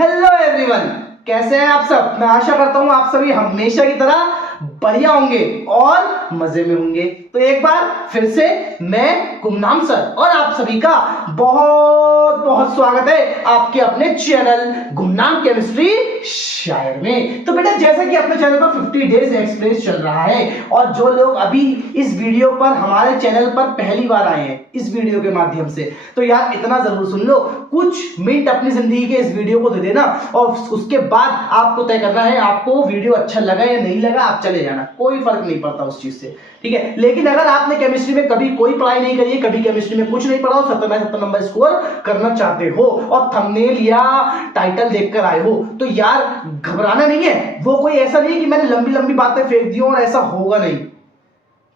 Hello everyone, कैसे हैं आप सब। मैं आशा करता हूं आप सभी हमेशा की तरह बढ़िया होंगे और मजे में होंगे। तो एक बार फिर से मैं गुमनाम सर और आप सभी का बहुत बहुत स्वागत है आपके अपने चैनल गुमनाम केमिस्ट्री शायर में। तो बेटा, जैसा कि अपने चैनल पर 50 डेज एक्सप्रेस चल रहा है और जो लोग अभी इस वीडियो पर हमारे चैनल पर पहली बार आए हैं इस वीडियो के माध्यम से, तो यार इतना जरूर सुन लो, कुछ मिनट अपनी जिंदगी के इस वीडियो को दे देना और उसके बाद आपको तय करना है आपको वीडियो अच्छा लगा या नहीं लगा। आप चले जाना, कोई फर्क नहीं पड़ता उस चीज से, ठीक है। लेकिन अगर आपने केमिस्ट्री में कभी कोई पढ़ाई नहीं करी है, कभी केमिस्ट्री में कुछ नहीं पढ़ा हो, 70 नंबर स्कोर करना चाहते हो और थंबनेल या टाइटल देखकर आए हो, तो यार घबराना नहीं है। वो कोई ऐसा नहीं है कि मैंने लंबी लंबी बातें फेंक दी और ऐसा होगा नहीं।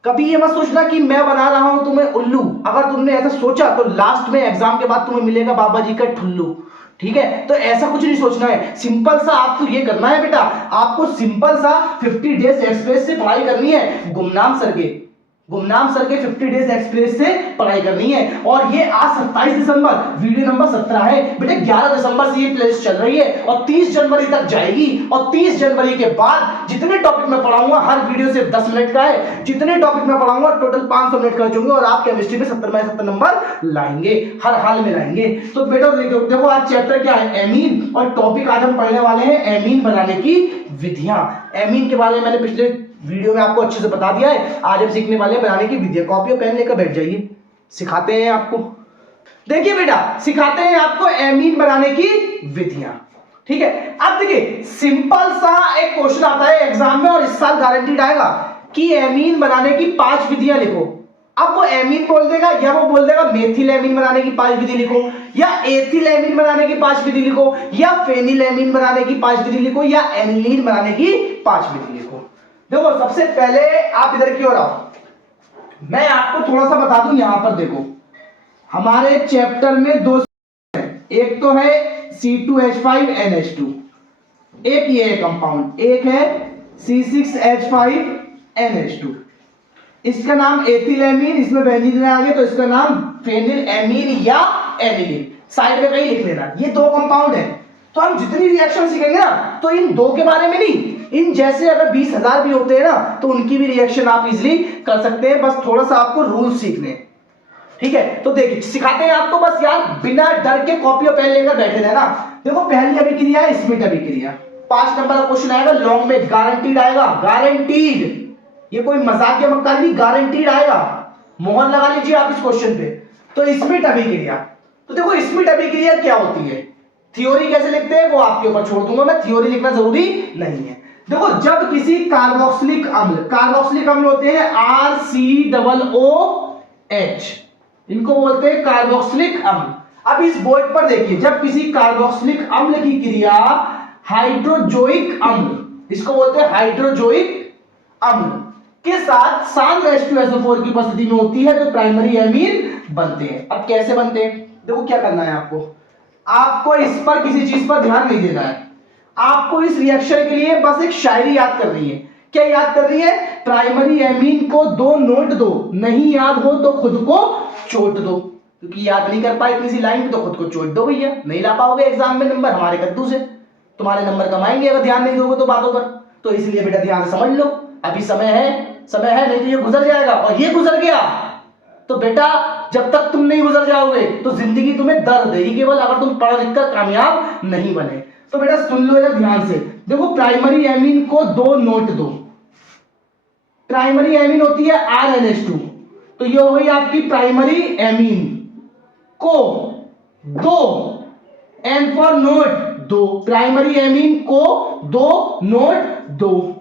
कभी ये मत सोचना कि मैं बना रहा हूं तुम्हें उल्लू। अगर तुमने ऐसा सोचा तो लास्ट में एग्जाम के बाद तुम्हें मिलेगा बाबा जी का ठुल्लू, ठीक है। तो ऐसा कुछ नहीं सोचना है, सिंपल सा आपको ये करना है बेटा, आपको सिंपल सा 50 डेज एक्सप्रेस से पढ़ाई करनी है। गुमनाम सर के 50 डेज एक्सप्रेस से पढ़ाई करनी है। और ये आज 27 दिसंबर वीडियो नंबर 17 है बेटा। 11 दिसंबर से ये प्लेलिस्ट चल रही है और 30 जनवरी तक जाएगी। और 30 जनवरी के बाद जितने टॉपिक मैं पढ़ाऊंगा, हर वीडियो सिर्फ 10 मिनट का है, जितने टॉपिक मैं पढ़ाऊंगा टोटल 500 मिनट खर्च होंगे और आप केमिस्ट्री में 70 में 70 नंबर लाएंगे, हर हाल में लाएंगे। तो बेटा देखो आज चैप्टर क्या है, एमीन, और टॉपिक आज हम पढ़ने वाले हैं एमीन बनाने की विधियां। एमीन के बारे में मैंने पिछले वीडियो में आपको अच्छे से बता दिया है। आज हम सीखने वाले हैं बनाने की विधियां। कॉपी और पेन लेकर बैठ जाइए, सिखाते हैं आपको। देखिए बेटा, सिखाते हैं आपको एमीन बनाने की विधियां, ठीक है। अब देखिए, सिंपल सा एक क्वेश्चन आता है एग्जाम में और इस साल गारंटीड आएगा कि एमीन बनाने की 5 विधियां लिखो। अब वो एमीन बोल देगा या वो बोल देगा मेथिल एमीन बनाने की 5 विधि लिखो, या एथिल एमीन बनाने की 5 विधि लिखो, या फेनिल एमीन बनाने की 5 विधि लिखो, या एनिलीन बनाने की 5 विधि लिखो। देखो, सबसे पहले आप इधर की ओर आओ, मैं आपको थोड़ा सा बता दूं। यहां पर देखो, हमारे चैप्टर में 2 है, एक तो है C2H5NH2, एक ये है कंपाउंड, एक है C6H5NH2। इसका नाम एथिल एमीन, इसमें बेंजीन आ गया तो इसका नाम फेनिल एमीन या एनिलीन। साइड में कहीं लिख लेना, ये 2 कंपाउंड है। तो हम जितनी रिएक्शन सीखेंगे ना, तो इन 2 के बारे में नहीं, इन जैसे अगर 20,000 भी होते हैं ना, तो उनकी भी रिएक्शन आप इजीली कर सकते हैं। बस थोड़ा सा आपको रूल सीखने, ठीक है। तो देखिए, सिखाते हैं आपको, बस यार बिना डर के कॉपी और पेन लेकर बैठे रहना। देखो, पहली अभिक्रिया है स्मिट अभिक्रिया, 5 नंबर का क्वेश्चन आएगा, लॉन्ग में गारंटीड आएगा, गारंटीड। ये कोई मजाक या मक्कार नहीं, गारंटीड आएगा। मोहर लगा लीजिए आप इस क्वेश्चन पे। तो स्मिट अभिक्रिया, तो देखो स्मिट अभिक्रिया क्या होती है, थ्योरी कैसे लिखते हैं वो आपके ऊपर छोड़ दूंगा मैं, थ्योरी लिखना जरूरी नहीं है। देखो, जब किसी कार्बोक्सिलिक अम्ल होते हैं RCOOH, इनको बोलते हैं कार्बोक्सिलिक अम्ल। अब इस बोर्ड पर देखिए, जब किसी कार्बोक्सिलिक अम्ल की क्रिया हाइड्रोजोइक अम्ल, इसको बोलते हैं हाइड्रोजोइक अम्ल, के साथ सांद्र H2SO4 की उपस्थिति में होती है तो प्राइमरी एमीन बनते हैं। अब कैसे बनते हैं, देखो क्या करना है आपको इस पर किसी चीज पर ध्यान नहीं देना है। आपको इस रिएक्शन के लिए बस एक शायरी याद करनी है। क्या याद करनी है, प्राइमरी एमीन को 2 नोट दो, नहीं याद हो तो खुद को चोट दो। क्योंकि याद नहीं कर पाए इतनी सी लाइन तो खुद को चोट दो भैया, नहीं ला पाओगे एग्जाम में नंबर, हमारे कद्दू से तुम्हारे नंबर कमाएंगे अगर ध्यान नहीं दोगे तो बातों पर। तो इसलिए बेटा ध्यान से समझ लो, अभी समय है, नहीं तो ये गुजर जाएगा, और ये गुजर गया तो बेटा जब तक तुम नहीं गुजर जाओगे तो जिंदगी तुम्हें दर्द देगी केवल, अगर तुम पढ़ लिख कर कामयाब नहीं बने। तो बेटा सुन लो यार ध्यान से। देखो, प्राइमरी एमीन को 2 नोट दो, प्राइमरी एमीन होती है RNH2, तो ये हो गई आपकी प्राइमरी एमीन को 2, N for note 2, primary amine को 2 नोट 2।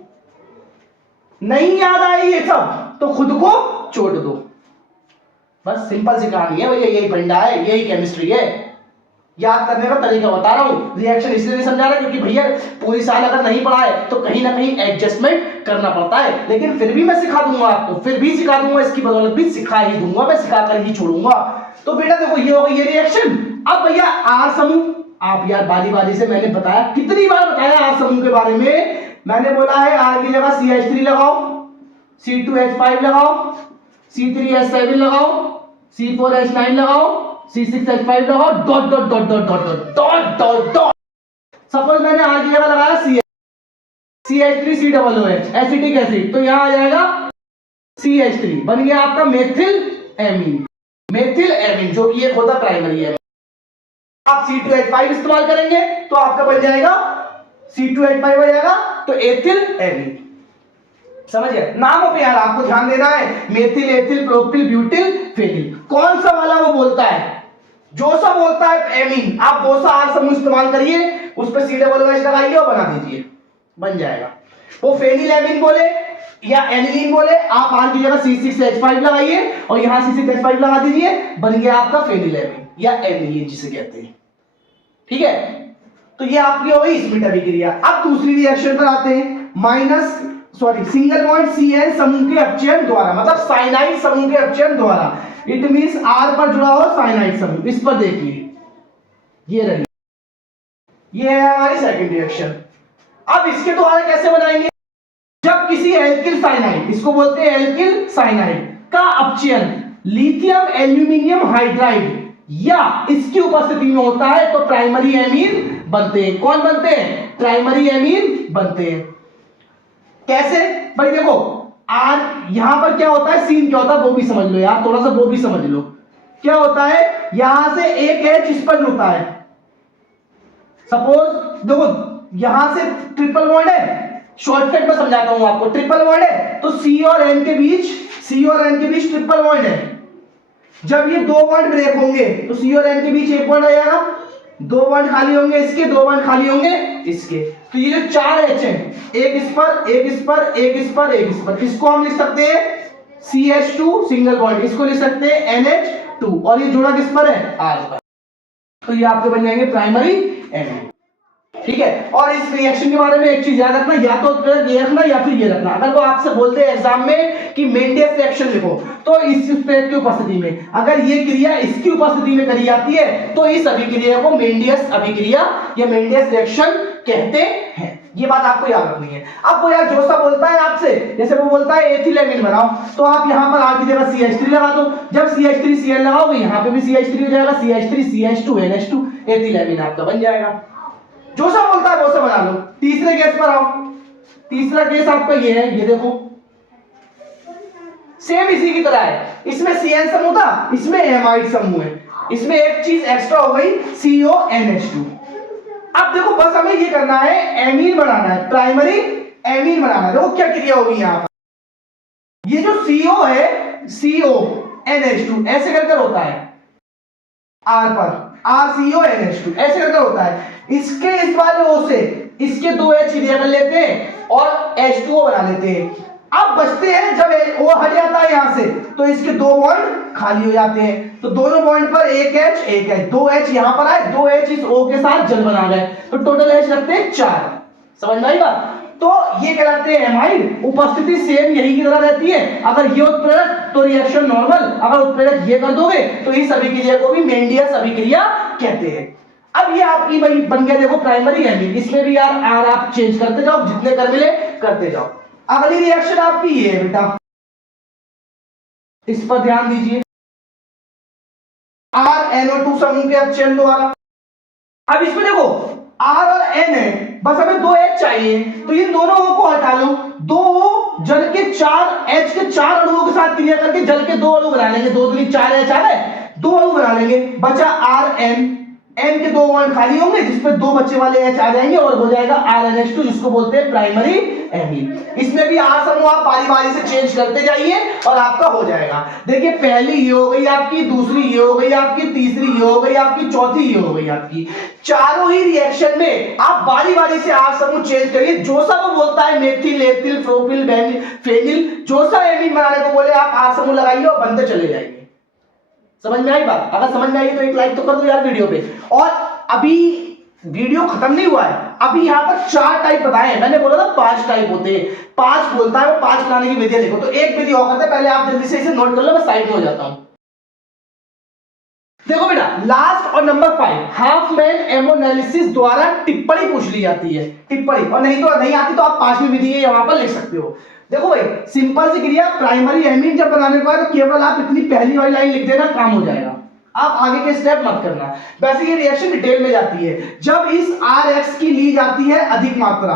नहीं याद आई ये सब तो खुद को चोट दो। बस सिंपल सी कहानी है भैया, यही फंडा है, यही केमिस्ट्री है। याद करने का तरीका बता रहा हूं, रिएक्शन इसलिए नहीं समझा रहा क्योंकि भैया पूरी साल अगर नहीं पढ़ा है तो कहीं ना कहीं एडजस्टमेंट करना पड़ता है। लेकिन फिर भी मैं सिखा दूंगा आपको, फिर भी सिखा दूंगा, इसकी बदौलत भी सिखा ही दूंगा, मैं सिखाकर ही छोड़ूंगा। तो बेटा देखो, ये हो गई ये रिएक्शन। अब भैया R समूह, आप यार बारी बारी से मैंने बताया, कितनी बार बताया R समूह के बारे में। मैंने बोला है R की जगह CH3 लगाओ, C2H5 लगाओ, C3H7 लगाओ, C4H9 लगाओ, C6H5 लगाओ, dot dot dot dot dot dot dot dot dot. Suppose मैंने आर की जगह लगाया CH3COOH एसिटिक एसिड, तो यहां आ जाएगा CH3, बन गया आपका मेथिल एमीन, मेथिल एमीन जो कि एक होता प्राइमरी एमीन। आप C2H5 इस्तेमाल करेंगे तो आपका बन जाएगा C2H5 हो जाएगा तो एथिल एमीन। समझिए नामों पे यार आपको ध्यान देना है, methyl, ethyl, propyl, butyl, phenyl, कौन सा वाला वो बोलता है, जो सा बोलता है एमीन, आप वो सा आर समूह इस्तेमाल करिए, उस पर COOH लगाइए और बना दीजिए, बन जाएगा। वो फेनिल एमीन बोले या एनिलीन बोले, आप आर की जगह C6H5 लगाइए और यहां C6H5 लगा दीजिए, बन गया आपका फेनिल एमीन या एनिलीन जिसे कहते हैं। ठीक है, तो ये आपकी हो गई इसमें अभिक्रिया। अब दूसरी रिएक्शन पर आते हैं, सिंगल बॉन्ड CN समूह के अपचयन द्वारा, मतलब साइनाइड समूह के अपचयन द्वारा, इट मींस R पर जुड़ा हो साइनाइड समूह। इस पर देखिए ये रही, ये है हमारी सेकंड रिएक्शन। अब इसके द्वारा कैसे बनाएंगे, जब किसी एल्किल साइनाइड, इसको बोलते हैं एल्किल साइनाइड का अपचयन लिथियम एल्यूमिनियम हाइड्राइड या इसकी उपस्थिति में होता है तो प्राइमरी एमीन बनते हैं। कौन बनते हैं, प्राइमरी एमीन बनते हैं। कैसे भाई, देखो आर यहां पर क्या होता है, सीन क्या होता है वो भी समझ लो यार, थोड़ा सा वो भी समझ लो। क्या होता है, यहां से एक H इस पर होता है, सपोज देखो यहां से ट्रिपल बॉन्ड है, शॉर्टकट में समझाता हूं आपको, ट्रिपल बॉन्ड है तो C और N के बीच ट्रिपल बॉन्ड है। जब ये दो बॉन्ड ब्रेक होंगे तो C और N के बीच एक बॉन्ड आ जाएगा, दो बॉन्ड खाली होंगे इसके, दो बॉन्ड खाली होंगे इसके, तो ये जो चार H हैं, एक इस पर, एक इस पर, एक इस पर, एक इस पर, इसको हम लिख सकते हैं CH2 सिंगल बॉन्ड, इसको लिख सकते हैं NH2, और ये जुड़ा किस पर है, R पर। तो ये आपके बन जाएंगे प्राइमरी एमीन। ठीक है, और इस रिएक्शन के बारे में एक चीज याद रखना, या तो ये रखना या फिर ये रखना। अगर वो आपसे बोलते हैं एग्जाम में कि मेंडियस रिएक्शन लिखो, तो इस स्टेट की उपस्थिति में अगर ये क्रिया इसकी उपस्थिति में करी जाती है तो इस अभिक्रिया को मेंडियस अभिक्रिया या मेंडियस रिएक्शन कहते हैं। ये बात आपको याद रखनी है। अब वो यार जो सा बोलता है आपसे, जैसे वो बोलता है एथिल एमीन बनाओ, तो आप यहां पर आर की जगह CH3 लगा दो, जब CH3Cl लगाओगे यहां पे भी CH3 हो जाएगा, CH3CH2 NH2, एथिल एमीन आपका बन जाएगा। जो सा बोलता है वो सा बना लो। तीसरे केस पर आओ, तीसरा केस आपका ये है, ये देखो सेम इसी की तरह है, इसमें CN समूह था, इसमें एमाइड समूह है, इसमें एक चीज एक्स्ट्रा हो गई CONH2। अब देखो बस हमें ये करना है, एमीन बनाना है, प्राइमरी एमीन बनाना है। देखो क्या क्रिया होगी यहां पर, ये जो CO है CONH2 ऐसे करके होता है R पर, RCONH2 ऐसे करके होता है, इसके इस वाले O से इसके दो H इधर कर लेते हैं और H2O बना लेते हैं। अब बचते हैं, जब O हट जाता है यहां से तो इसके दो बॉन्ड खाली हो जाते हैं, तो दोनों बॉन्ड पर एक H, दो H यहां पर आए, दो H इस O के साथ जल बना गए, तो टोटल H रखते हैं 4। समझ में आई बात? तो ये कहलाते हैं एमाइड। उपस्थिति सेम यही की तरह रहती है, अगर ये उत्प्रेरक तो रिएक्शन नॉर्मल, अगर उत्प्रेरक ये कर दोगे तो इस अभिक्रिया को भी मेंडियस अभिक्रिया कहते हैं। अब ये आपकी भाई बन गया देखो प्राइमरी एमीन, इसमें भी यार आर आप चेंज करते जाओ, जितने कर मिले करते जाओ। अगली रिएक्शन आपकी ये है बेटा, इस पर ध्यान दीजिए, RNO2 समूह के अपचयन द्वारा। अब इसमें देखो R और N है, बस हमें दो H चाहिए, तो इन दोनों O को हटा लो, दो जल के चार H के चार अणुओं के साथ क्रिया करके जल के दो अणु बना लेंगे, दो दूनी चार H आ रहे, दो अणु बना लेंगे, बचा RN, N के दो बॉन्ड खाली होंगे जिसमें दो बच्चे वाले H आ जाएंगे और हो जाएगा RNH2, जिसको बोलते हैं प्राइमरी एमीन। इसमें भी R समूह आप बारी बारी से चेंज करते जाइए और आपका हो जाएगा। देखिए पहली ये हो गई आपकी, दूसरी ये हो गई आपकी, तीसरी ये हो गई आपकी, चौथी ये हो गई आपकी। चारों ही रिएक्शन में आप बारी बारी से R समूह चेंज करिए, जो सा वो बोलता है मेथिल, एथिल, प्रोपिल, फेनिल, जो सा एमीन बनाने को बोले आप R समूह लगाइए और बनते चले जाएंगे। समझ में आई बात? अगर समझ में आई तो एक लाइक तो कर दो यार वीडियो पे। और अभी वीडियो खत्म नहीं हुआ है, अभी यहां पर 4 टाइप बताए हैं, मैंने बोला था 5 टाइप होते हैं, 5 बोलता है वो 5 बनाने की विधि लिखो, तो एक विधि और करते हैं, पहले आप जल्दी से इसे नोट कर लो, मैं साइड में हो जाता हूं। देखो बेटा लास्ट और नंबर 5 हाफमैन एमोनालिसिस द्वारा टिप्पणी पूछ ली जाती है, टिप्पणी, और नहीं तो नहीं आती तो आप 5वीं विधि यहां पर लिख सकते हो। देखो भाई सिंपल सी क्रिया, प्राइमरी एमीन जब बनाने को है तो केवल आप इतनी पहली वाली लाइन लिख देना, काम हो जाएगा, आप आगे के स्टेप मत करना। वैसे ये रिएक्शन डिटेल में जाती है, जब इस RX की ली जाती है अधिक मात्रा,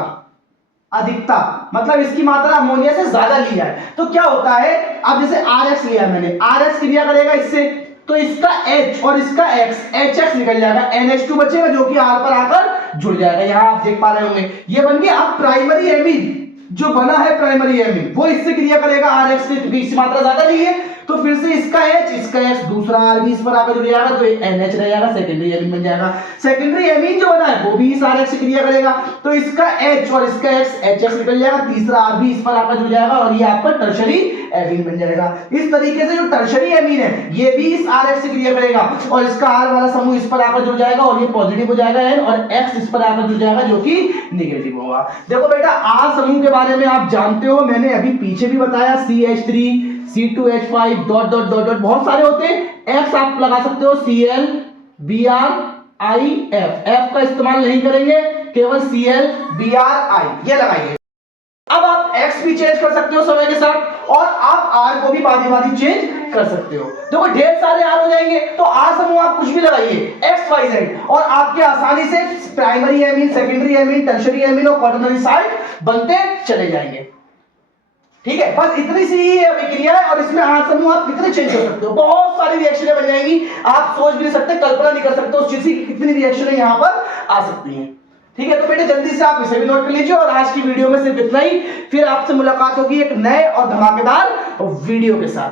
अधिकता मतलब इसकी मात्रा अमोनिया से ज्यादा लिया है तो क्या होता है, अब जैसे RX लिया है मैंने, RX क्रिया करेगा इससे तो इसका H और इसका X, HX निकल जाएगा, NH2 बचेगा जो कि R पर आकर जुड़ जाएगा। यहां आप देख पा रहे होंगे ये बन गया अब प्राइमरी एमीन, जो बना है प्राइमरी एमीन वो इससे क्रिया करेगा RX से, क्योंकि इसकी मात्रा ज्यादा ली है तो फिर से इसका H इसका X दूसरा R भी इस पर आकर जुड़ जाएगा तो NH रह जाएगा, सेकेंडरी एमीन बन जाएगा। सेकेंडरी एमीन जो बना है वो भी इस RX से क्रिया करेगा तो इसका H और इसका X HX निकल जाएगा, तीसरा R भी इस पर आकर जुड़ जाएगा और ये आपका टर्शरी एमीन बन जाएगा। इस तरीके से जो टर्शरी एमीन है ये भी इस RX से क्रिया करेगा और इसका R वाला समूह इस पर आकर जुड़ जाएगा और ये पॉजिटिव हो जाएगा N और X इस पर आकर जुड़ जाएगा जो कि नेगेटिव होगा। देखो बेटा R समूह के बारे में आप जानते हो, मैंने अभी पीछे भी बताया CH3 C2H5 dot dot dot dot बहुत सारे होते हैं। X आप लगा सकते हो Cl Br IF, F का इस्तेमाल नहीं करेंगे, केवल Cl Br I ये लगाइए। अब आप X भी चेंज कर सकते हो समय के साथ और आप R को भी बारी बारी चेंज कर सकते हो। देखो ढेर सारे R हो जाएंगे तो R समूह आप कुछ भी लगाइए XYZ और आपके आसानी से primary amine, secondary amine, tertiary amine और क्वाटरनरी साइड बनते चले जाएंगे। ठीक है, बस इतनी सी ही अभिक्रिया है और इसमें R समूह आप कितने चेंज कर सकते हो, बहुत सारी रिएक्शनें बन जाएंगी, आप सोच भी नहीं सकते, कल्पना नहीं कर सकते उस चीज की कितनी रिएक्शनें यहां पर आ सकती हैं। ठीक है, तो बेटे जल्दी से आप इसे भी नोट कर लीजिए और आज की वीडियो में सिर्फ इतना ही, फिर आपसे मुलाकात होगी एक नए और धमाकेदार वीडियो के साथ।